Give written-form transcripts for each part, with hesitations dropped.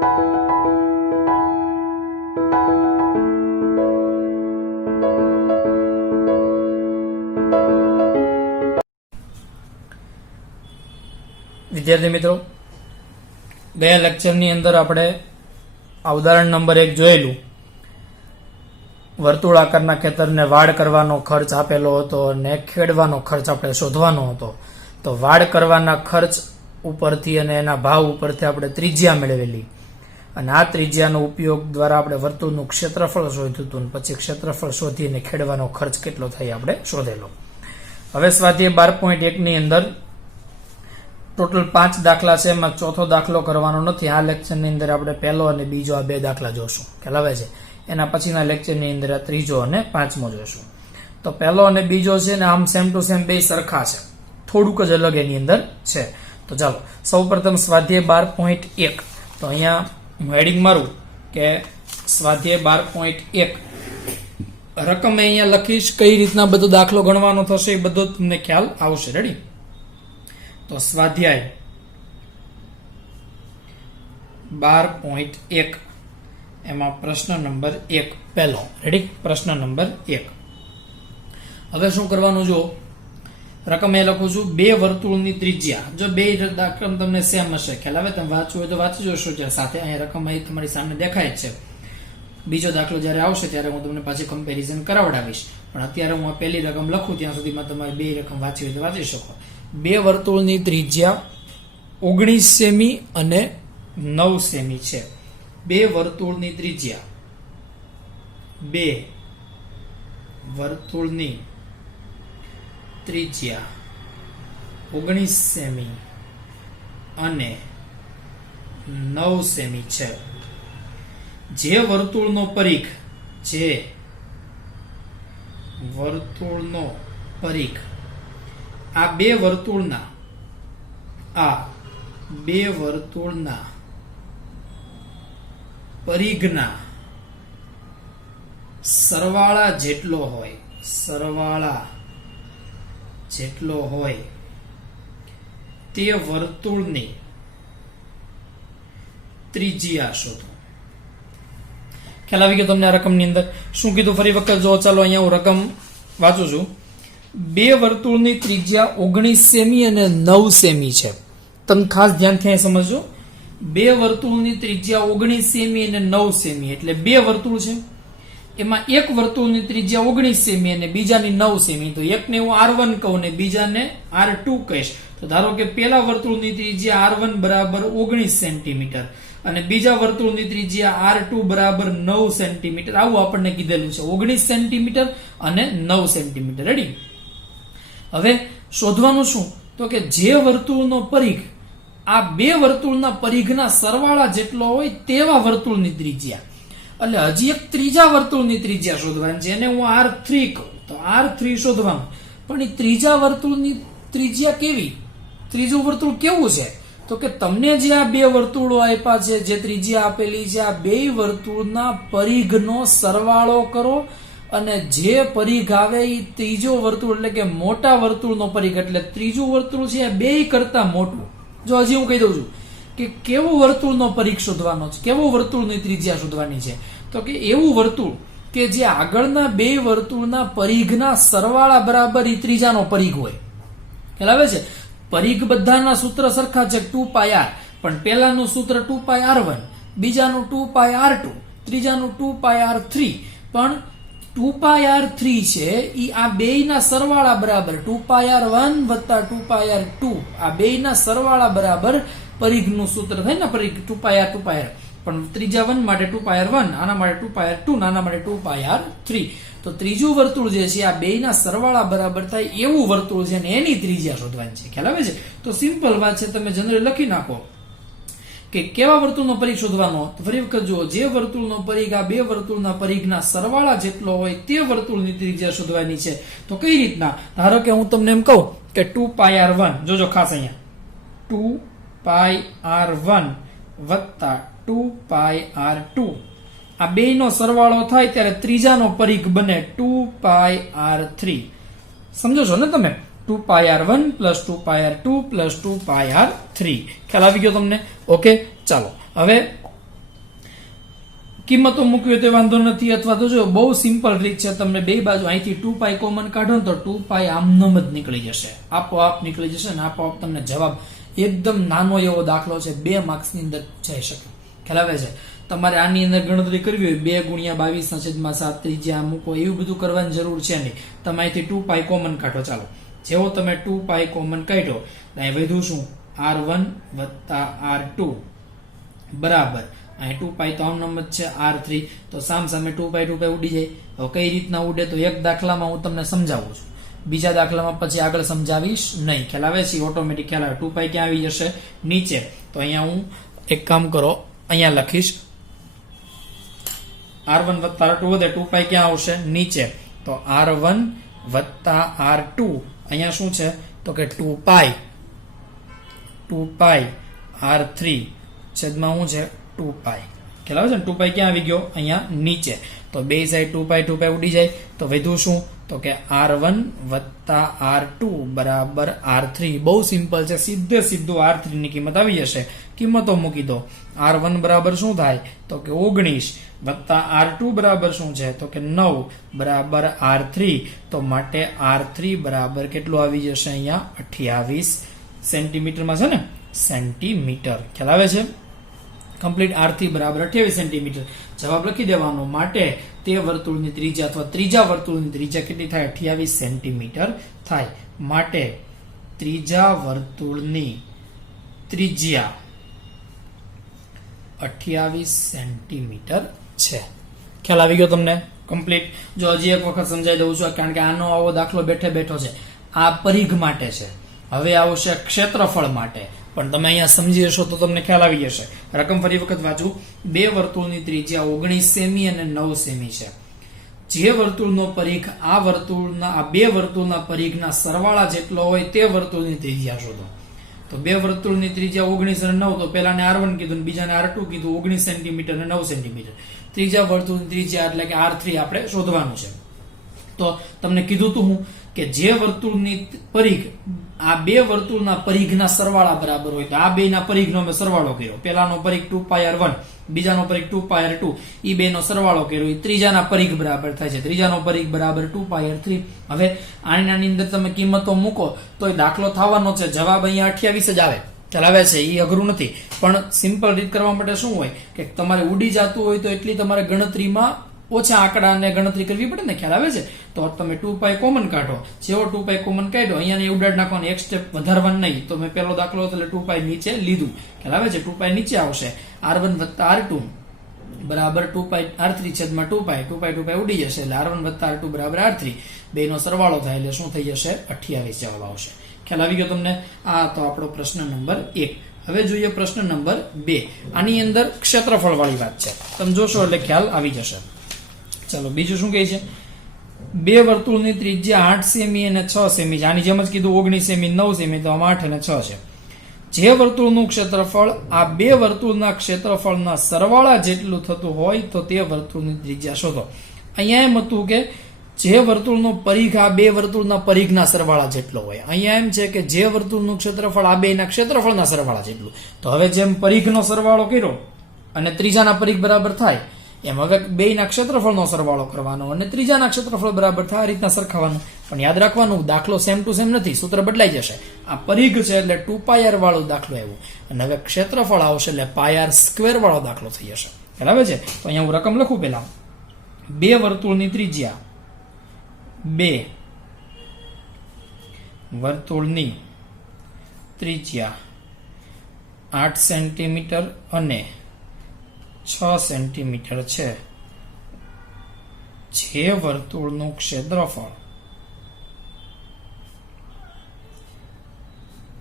વિદ્યાર્થી મિત્રો, ગયા લેક્ચરની અંદર આપણે આ ઉદાહરણ નંબર 1 જોયેલું. વર્તુળ આકારના ખેતરને વાડ કરવાનો ખર્ચ આપેલો હતો અને ખેડવાનો ખર્ચ આપણે શોધવાનો હતો. તો વાડ કરવાના ખર્ચ ઉપરથી અને એના ભાવ ઉપરથી આપણે ત્રિજ્યા મેળવેલી અને આ ત્રિજ્યાનો ઉપયોગ દ્વારા આપણે વર્તુળનું ક્ષેત્રફળ શોધ્યું હતું. પછી ક્ષેત્રફળ શોધી અને ખેડવાનો ખર્ચ કેટલો થાય આપણે શોધેલો. હવે સ્વાધ્યાય 12.1 ની અંદર ટોટલ 5 દાખલા છે. એમાં ચોથો દાખલો કરવાનો નથી. આ લેક્ચરની અંદર આપણે પહેલો અને બીજો આ 2 દાખલા જોશું. ખ્યાલ આવે છે? એના પછીના લેક્ચરની અંદર આ ત્રીજો અને પાંચમો જોશું. તો પહેલો અને બીજો છે ને આમ સેમ ટુ સેમ બે સરખા છે, થોડુંક જ અલગ એની અંદર છે. તો ચાલો સૌ પ્રથમ સ્વાધ્યાય 12.1. તો અહીંયા હું હેડિંગ મારું કે સ્વાધ્યાય 12.1 રકમ અહીંયા લખીશ. કઈ રીતના બધો દાખલો ગણવાનો થશે એ બધો તમને ખ્યાલ આવશે. રેડી? તો સ્વાધ્યાય 12.1 એમાં પ્રશ્ન નંબર 1 પહેલો. રેડી? પ્રશ્ન નંબર 1. હવે શું કરવાનું? જો રકમ એ લખું છું, 2 વર્તુળની ત્રિજ્યા. જો 2 રકમ તમને સેમ હશે, ખ્યાલ આવે? તમે વાંચવું હોય તો વાંચી જોશો. જ્યારે સાથે અહીંયા રકમ અહીં તમારી સામે દેખાય જ છે. બીજો દાખલો જ્યારે આવશે ત્યારે હું તમને પાછી કમ્પેરિઝન કરાવડાવીશ. પણ અત્યારે હું આ પહેલી રકમ લખું ત્યાં સુધીમાં તમારે 2 રકમ વાંચી હોય તો વાંચી શકો. 2 વર્તુળની ત્રિજ્યા 19 સેમી અને 9 સેમી છે. 2 વર્તુળની ત્રિજ્યા 2 વર્તુળની ત્રિજ્યા 19 સેમી અને 9 સેમી છે. જે વર્તુળનો પરિઘ આ બે વર્તુળના પરિઘના સરવાળા જેટલો હોય તે વર્તુળની ત્રિજ્યા શોધો. ખ્યાલ આવી ગયો તમને? આ રકમની અંદર શું કીધું ફરી વખત જો. ચાલો અહીંયા હું રકમ વાંચું છું. 2 વર્તુળની ત્રિજ્યા 19 સેમી અને 9 સેમી છે. તમે ખાસ ધ્યાનથી સમજો. 2 વર્તુળની ત્રિજ્યા 19 સેમી અને 9 સેમી એટલે 2 વર્તુળ છે. એમાં એક વર્તુળની ત્રિજ્યા 19 સેમી અને બીજાની 9 સેમી. તો એકને હું R1 કહું ને બીજાને R2 કહીશ. તો ધારો કે પહેલા વર્તુળની ત્રિજ્યા R1 બરાબર 19 સેન્ટીમીટર અને બીજા વર્તુળની ત્રિજ્યા R2 બરાબર 9 સેન્ટીમીટર. આવું આપણને કીધેલું છે. 19 સેન્ટીમીટર અને 9 સેન્ટીમીટર. રેડી? હવે શોધવાનું શું? તો કે જે વર્તુળનો પરિઘ આ 2 વર્તુળના પરિઘના સરવાળા જેટલો હોય તેવા વર્તુળની ત્રિજ્યા. એટલે હજી એક ત્રીજા વર્તુળની ત્રિજ્યા શોધવાની છે. એને હું R3 કહું. તો R3 શોધવાનું. પણ એ ત્રીજા વર્તુળની ત્રિજ્યા કેવી? ત્રીજું વર્તુળ કેવું છે? તો કે તમને જે આ 2 વર્તુળો આપ્યા છે, જે ત્રિજ્યા આપેલી છે, આ 2 વર્તુળના પરિઘનો સરવાળો કરો અને જે પરિઘ આવે એ ત્રીજો વર્તુળ એટલે કે મોટા વર્તુળનો પરિઘ એટલે ત્રીજું વર્તુળ છે એ 2 કરતા મોટું. જો હજી હું કહી દઉં છું કે કેવું વર્તુળનો પરિઘ શોધવાનો છે, કેવું વર્તુળની ત્રિજ્યા શોધવાની છે. તો કે એવું વર્તુળ કે જે આગળના 2 વર્તુળના પરિઘના સરવાળા બરાબર એ ત્રીજાનો પરિઘ હોય. ખ્યાલ આવે છે? પરિઘ બધાના સૂત્ર સરખા છે 2πr, પણ પહેલાનું સૂત્ર 2πr1, બીજાનું 2πr2, ત્રીજાનું 2πr3. પણ 2πr3 છે એ આ બેયના સરવાળા બરાબર 2πr1 વત્તા 2πr2 આ બેયના સરવાળા બરાબર પરિઘનું સૂત્ર થાય ને. પરિઘ 2πr પણ ત્રીજા 1 માટે 2πr1, આના માટે 2πr2, આના માટે 2πr3. તો ત્રીજું વર્તુળ જે છે આ બેયના સરવાળા બરાબર થાય એવું વર્તુળ છે ને એની ત્રિજ્યા શોધવાની છે. ખ્યાલ આવે છે? તો સિમ્પલ વાત છે. તમે જનરલી લખી નાખો કે કેવા વર્તુળનો પરિઘ શોધવાનો. તો ફરી વખત જુઓ, જે વર્તુળનો પરિઘ આ 2 વર્તુળના પરિઘના સરવાળા જેટલો હોય તે વર્તુળની ત્રિજ્યા શોધવાની છે. તો કઈ રીતના? ધારો કે હું તમને એમ કહું કે 2πr1, જોજો ખાસ અહીંયા 2πr1 વત્તા 2πr2 આ બેયનો સરવાળો થાય ત્યારે ત્રીજાનો પરિઘ બને 2πr3. સમજો છો ને તમે? 2πr1 plus 2πr2 plus 2πr3. ખ્યાલ આવી ગયો તમને? ઓકે, ચાલો હવે કિંમતો મૂકવી હોય તો વાંધો નથી, અથવા તો જો બહુ સિમ્પલ રીત છે, તમને બે બાજુ અહીંથી 2π કોમન કાઢો ને તો 2π આમનમ જ નીકળી જશે, આપોઆપ નીકળી જશે ને આપોઆપ તમને જવાબ એકદમ નાનો એવો દાખલો છે, 2 માર્ક્સની અંદર જઈ શકે. ખ્યાલ આવે છે? તમારે આની અંદર ગણતરી કરવી હોય 2 ગુણ્યા 22/7 ત્રિજ્યા મૂકો એવું બધું કરવાની જરૂર છે નહીં. તમે અહીંથી 2π કોમન કાઢો. ચાલો, જેવો તમે 2π કોમન કાઢ્યો અહીં વધ્યું શું? R1 વત્તા R2 બરાબર અહીં 2π તો આમનામ જ છે R3, તો સામ સામે 2π ઉડી જાય. હવે કઈ રીતના ઉડે તો એક દાખલામાં હું તમને સમજાવું છું, બીજા દાખલામાં પછી આગળ સમજાવીશ નહીં. ખ્યાલ આવે છે? ઓટોમેટિક ખ્યાલ આવે. 2π ક્યાં આવી જશે? નીચે. તો અહીંયા હું એક કામ કરો, અહીંયા લખીશ R1 વત્તા R2 વધે, 2π ક્યાં આવશે? નીચે. તો R1 વત્તા R2 અહીંયા શું છે તો કે 2π R3 છેદમાં શું છે? 2π. ખ્યાલ આવે છે ને? 2π ક્યાં આવી ગયો? અહીંયા નીચે. તો બે સાઈડ 2π ઉડી જાય તો વધ્યું શું તો કે R1 વત્તા R2 બરાબર R3. બહુ સિમ્પલ છે, સીધું R3 ની કિંમત આવી જશે. કિંમતો મૂકી દો. R1 બરાબર શું થાય તો કે 19 વત્તા R2 બરાબર શું છે તો કે 9 બરાબર R3. તો માટે R3 બરાબર કેટલું આવી જશે? અહીંયા 28 સેન્ટીમીટરમાં છે ને, સેન્ટીમીટર. ખ્યાલ આવે છે? કમ્પ્લીટ R3 બરાબર 28 સેન્ટીમીટર. જવાબ લખી દેવાનો. માટે તે વર્તુળની ત્રિજ્યા અથવા ત્રીજા વર્તુળની ત્રિજ્યા કેટલી થાય? 28 સેન્ટીમીટર થાય. માટે ત્રીજા વર્તુળની ત્રિજ્યા 28 સેન્ટીમીટર છે. ખ્યાલ આવી ગયો તમને? કમ્પ્લીટ. જો હજી એક વખત સમજાવી દઉં છું, કારણ કે આનો આવો દાખલો બેઠો છે. આ પરિઘ માટે છે, હવે આવશે ક્ષેત્રફળ માટે, પણ તમે અહીંયા સમજી જશો તો તમને ખ્યાલ આવી જશે. રકમ ફરી વખત વાંચું. બે વર્તુળની ત્રિજ્યા 19 સેમી અને 9 સેમી છે. જે વર્તુળનો પરિઘ આ બે વર્તુળના પરિઘના સરવાળા જેટલો હોય તે વર્તુળની ત્રિજ્યા શોધો. તો બે વર્તુળની ત્રિજ્યા 19 અને 9, તો પેલાને R1 કીધું, બીજાને R2 કીધું. 19 સેન્ટીમીટર અને 9 સેન્ટીમીટર. ત્રીજા વર્તુળની ત્રિજ્યા એટલે કે R3 આપણે શોધવાનું છે. તો તમને કીધું તું હું કે જે વર્તુળની પરિઘ આ બે વર્તુળના પરિઘના સરવાળા બરાબર હોય, તો આ બેના પરિઘનો અમે સરવાળો કર્યો. પેલાનો પરિઘ 2πr1, બીજાનો પરિઘ 2πr2, ઈ બેનો સરવાળો કર્યો, એ ત્રીજાના પરિઘ બરાબર થાય છે. ત્રીજાનો પરિઘ બરાબર 2πr3. હવે આની અંદર તમે કિંમતો મૂકો તો એ દાખલો થવાનો છે. જવાબ અહીંયા 28 જ આવે. ખ્યાલ આવે છે? એ અઘરું નથી, પણ સિમ્પલ રીત કરવા માટે શું હોય કે તમારે ઉડી જતું હોય તો એટલી તમારે ગણતરીમાં ઓછા આંકડાને ગણતરી કરવી પડે ને. ખ્યાલ આવે છે? તો તમે 2π કોમન કાઢો. જેવો 2π કોમન કાઢ્યો અહીંયા ઉડાડ નાખવાનું, એક સ્ટેપ વધારવાનું નહીં. તો મેં પેલો દાખલો હતો એટલે 2π નીચે લીધું. ખ્યાલ આવે છે? 2π નીચે આવશે. R1 વત્તા R2 બરાબર 2π R3 છેદમાં 2π ઉડી જશે એટલે R1 વત્તા R2 બરાબર R3. બેનો સરવાળો થાય એટલે શું થઈ જશે? 28 જવાબ આવશે. ખ્યાલ આવી ગયો તમને? આ તો આપણો પ્રશ્ન નંબર 1. હવે જોઈએ પ્રશ્ન નંબર 2. આની અંદર ક્ષેત્રફળ વાળી વાત છે. તમે જોશો એટલે ખ્યાલ આવી જશે. ચાલો, બીજું શું કહે છે? બે વર્તુળની ત્રિજ્યા 8 સેમી અને 6 સેમી છે. આની જેમ જ કીધું 19 સેમી 9 સેમી, તો આમાં 8 અને 6 છે. જે વર્તુળનું ક્ષેત્રફળ આ બે વર્તુળના ક્ષેત્રફળના સરવાળા જેટલું થતું હોય તો તે વર્તુળની ત્રિજ્યા શોધો. અહીંયા એમ હતું કે જે વર્તુળનો પરિઘ આ બે વર્તુળના પરિઘના સરવાળા જેટલો હોય. અહીંયા એમ છે કે જે વર્તુળનું ક્ષેત્રફળ આ બેના ક્ષેત્રફળના સરવાળા જેટલું. તો હવે જેમ પરિઘનો સરવાળો કર્યો અને ત્રીજાના પરિઘ બરાબર થાય, એમ હવે બેના ક્ષેત્રફળનો સરવાળો કરવાનો અને ત્રીજાના ક્ષેત્રફળ બરાબર થાય. આ રીતના સરખાવવાનું. પણ યાદ રાખવાનું, દાખલો સેમ ટુ સેમ નથી, સૂત્ર બદલાઈ જશે. આ પરિઘ છે એટલે 2πr વાળો દાખલો આવ્યો, અને હવે ક્ષેત્રફળ આવશે એટલે πr² વાળો દાખલો થઈ જશે. બરાબર છે? તો અહીંયા હું રકમ લખું. પેલા બે વર્તુળની ત્રિજ્યા 8 સેન્ટીમીટર અને 6 સેન્ટીમીટર છે. જે વર્તુળનું ક્ષેત્રફળ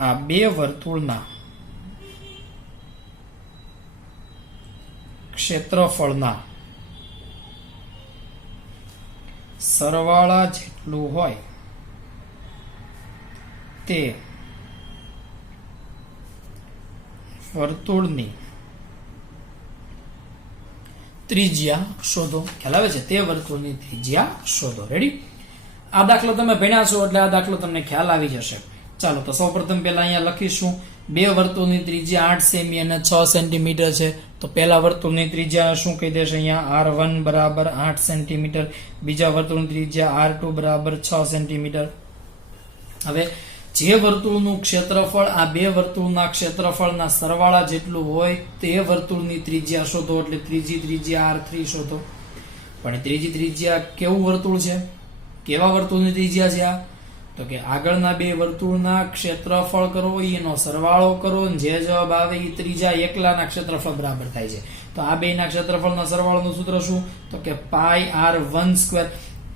આ બે વર્તુળના ક્ષેત્રફળના સરવાળા જેટલું હોય તે વર્તુળની ત્રિજ્યા શોધો. ખ્યાલ આવે છે? તે વર્તુળની ત્રિજ્યા શોધો. રેડી? આ દાખલો તમે ભણ્યા છો એટલે આ દાખલો તમને ખ્યાલ આવી જશે. ચાલો, તો સૌપ્રથમ પહેલા અહીંયા લખીશું બે વર્તુળની ત્રિજ્યા 8 સેમી અને 6 સેન્ટીમીટર છે તો પહેલા વર્તુળની ત્રિજ્યા શું કહી દેશે અહીંયા R1 બરાબર 8 સેન્ટીમીટર, બીજા વર્તુળની ત્રિજ્યા R2 બરાબર 6 સેન્ટીમીટર. હવે જે વર્તુળનું ક્ષેત્રફળ આ બે વર્તુળના ક્ષેત્રફળના સરવાળા જેટલું હોય તે વર્તુળની ત્રિજ્યા શોધો, એટલે ત્રીજી ત્રિજ્યા R3 શોધો. પણ ત્રીજી ત્રિજ્યા કેવું વર્તુળ છે, કેવા વર્તુળની ત્રિજ્યા છે આ? તો કે આગળના બે વર્તુળના ક્ષેત્રફળ કરો એનો સરવાળો કરો, જે જવાબ આવે એ ત્રીજા એકલાના ક્ષેત્રફળ બરાબર થાય છે. તો આ બેના ક્ષેત્રફળના સરવાળાનું સૂત્ર શું? તો કે પાઈ R1 સ્ક્વેર.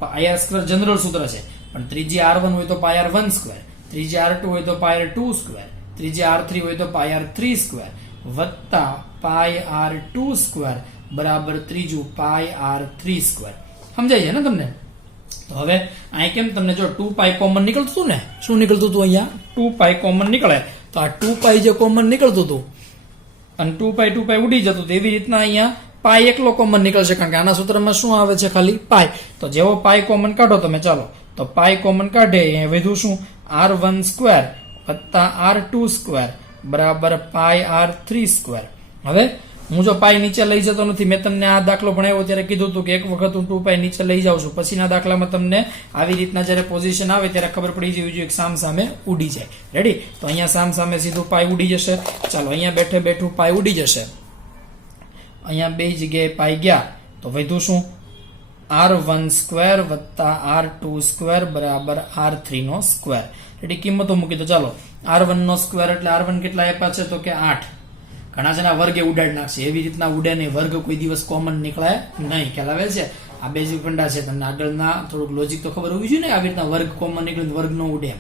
પાઈ R સ્ક્વેર જનરલ સૂત્ર છે, પણ ત્રિજ્યા R1 હોય તો પાઈ R1 સ્ક્વેર, ત્રિજ્યા R2 હોય તો પાઈ R2 સ્ક્વેર, ત્રિજ્યા R3 હોય તો પાઈ R3 સ્ક્વેર વત્તા પાઈ R2 સ્ક્વેર બરાબર ત્રીજું પાઈ R3 સ્ક્વેર. સમજાય છે ને તમને? તો હવે અહીં કેમ તમને જો 2 પાઈ કોમન નીકળતું હતું ને, શું નીકળતું હતું અહીંયા 2 પાઈ કોમન નીકળે, તો આ 2 પાઈ જે કોમન નીકળતું હતું અને 2 પાઈ ઉડી જતું હતું, એવી રીતના અહીંયા પાઈ એકલો કોમન નીકળશે, કારણ કે આના સૂત્રમાં શું આવે છે ખાલી પાઈ. તો જેવો પાઈ કોમન કાઢો તમે, ચાલો તો પાઈ કોમન કાઢે અહીંયા વધુ શું R1 સ્ક્વેર વત્તા R2 સ્ક્વેર બરાબર પાઈ R3 સ્ક્વેર. હવે હું જો પાઈ નીચે લઈ જતો નથી, મેં તમને આ દાખલો ભણાવ્યો ત્યારે કીધું હતું કે એક વખત હું 2 પાઈ નીચે લઈ જાઉં છું, પછીના દાખલામાં તમને આવી રીતના જ્યારે પોઝિશન આવે ત્યારે ખબર પડી જવી જોઈએ કે સામ સામે ઉડી જાય. રેડી? તો અહીંયા સામ સામે સીધું પાઈ ઉડી જશે. ચાલો અહીંયા બેઠે બેઠું પાઈ ઉડી જશે, અહીંયા બે જગ્યાએ પાઈ ગયા તો વધ્યું શું R1 સ્ક્વેર વત્તા R2 સ્ક્વેર બરાબર R3 નો સ્ક્વેર. રેડી? કિંમતો મૂકી દો. ચાલો R1 નો સ્ક્વેર એટલે R1 કેટલા આપ્યા છે તો કે 8. ઘણા જણા વર્ગે ઉડાડી નાખશે, એવી રીતના ઉડે નહીં, વર્ગ કોઈ દિવસ કોમન નીકળે નહીં. ખ્યાલ આવે છે? આ બે જે ફંડા છે તમને આગળના થોડુંક લોજિક તો ખબર હોવી જોઈએ ને, આવી રીતના વર્ગ કોમન નીકળે વર્ગ નો ઉડે.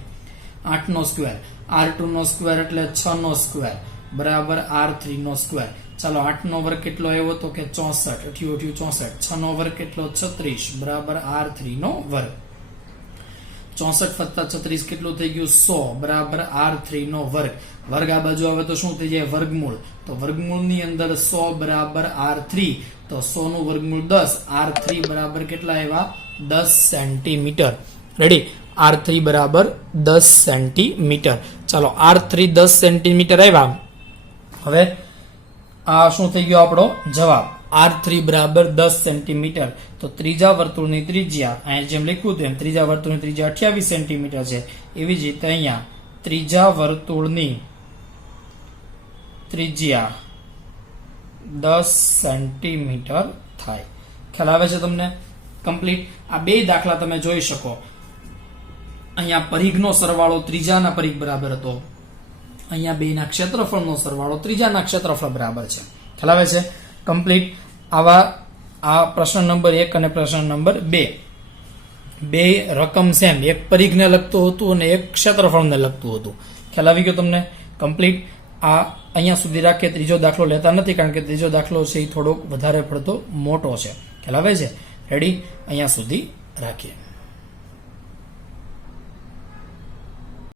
8 નો સ્ક્વેર, R2 નો સ્ક્વેર એટલે 6 નો સ્ક્વેર બરાબર R3 નો સ્ક્વેર. ચાલો 8 નો વર્ગ કેટલો આવ્યો તો કે 64, 88 64. 6 નો વર્ગ કેટલો 36 બરાબર R3 નો વર્ગ. 64 વત્તા 36 કેટલું થઈ ગયું 100 બરાબર R3 નો વર્ગ. વર્ગ આ બાજુ આવે તો શું થઈ જાય વર્ગમૂળ, તો વર્ગમૂળની અંદર 100 બરાબર R3, તો 100 નું વર્ગમૂળ 10, R3 બરાબર કેટલા આવ્યા 10 સેન્ટીમીટર. રેડી? R3 બરાબર 10 સેન્ટીમીટર. ચાલો R3 10 સેન્ટીમીટર આવ્યા. હવે આ શું થઈ ગયો આપણો જવાબ R3 બરાબર 10 સેન્ટીમીટર. તો ત્રીજા વર્તુળની ત્રિજ્યા અહીંયા જેમ લખ્યું હતું એમ ત્રીજા વર્તુળની ત્રિજ્યા 28 સેન્ટીમીટર છે, એવી જ રીતે અહીંયા ત્રીજા વર્તુળની ત્રિજ્યા 10 સેન્ટીમીટર થાય. ખ્યાલ આવે છે તમને? કમ્પ્લીટ. આ બે દાખલા તમે જોઈ શકો. અહીંયા પરિઘનો સરવાળો ત્રીજાના પરિઘ બરાબર હતો, અહીંયા બેના ક્ષેત્રફળનો સરવાળો ત્રીજાના ક્ષેત્રફળ બરાબર છે. ખ્યાલ આવે છે? કમ્પ્લીટ. આવા આ પ્રશ્ન નંબર 1 અને પ્રશ્ન નંબર 2 બે રકમ સેમ, એક પરિઘને લગતું હતું અને એક ક્ષેત્રફળને લગતું હતું. ખ્યાલ આવી ગયો તમને? કમ્પ્લીટ. આ અહીંયા સુધી રાખીએ, ત્રીજો દાખલો લેતા નથી કારણ કે ત્રીજો દાખલો છે એ થોડોક વધારે પડતો મોટો છે. ખ્યાલ આવે છે? રેડી? અહીંયા સુધી રાખીએ.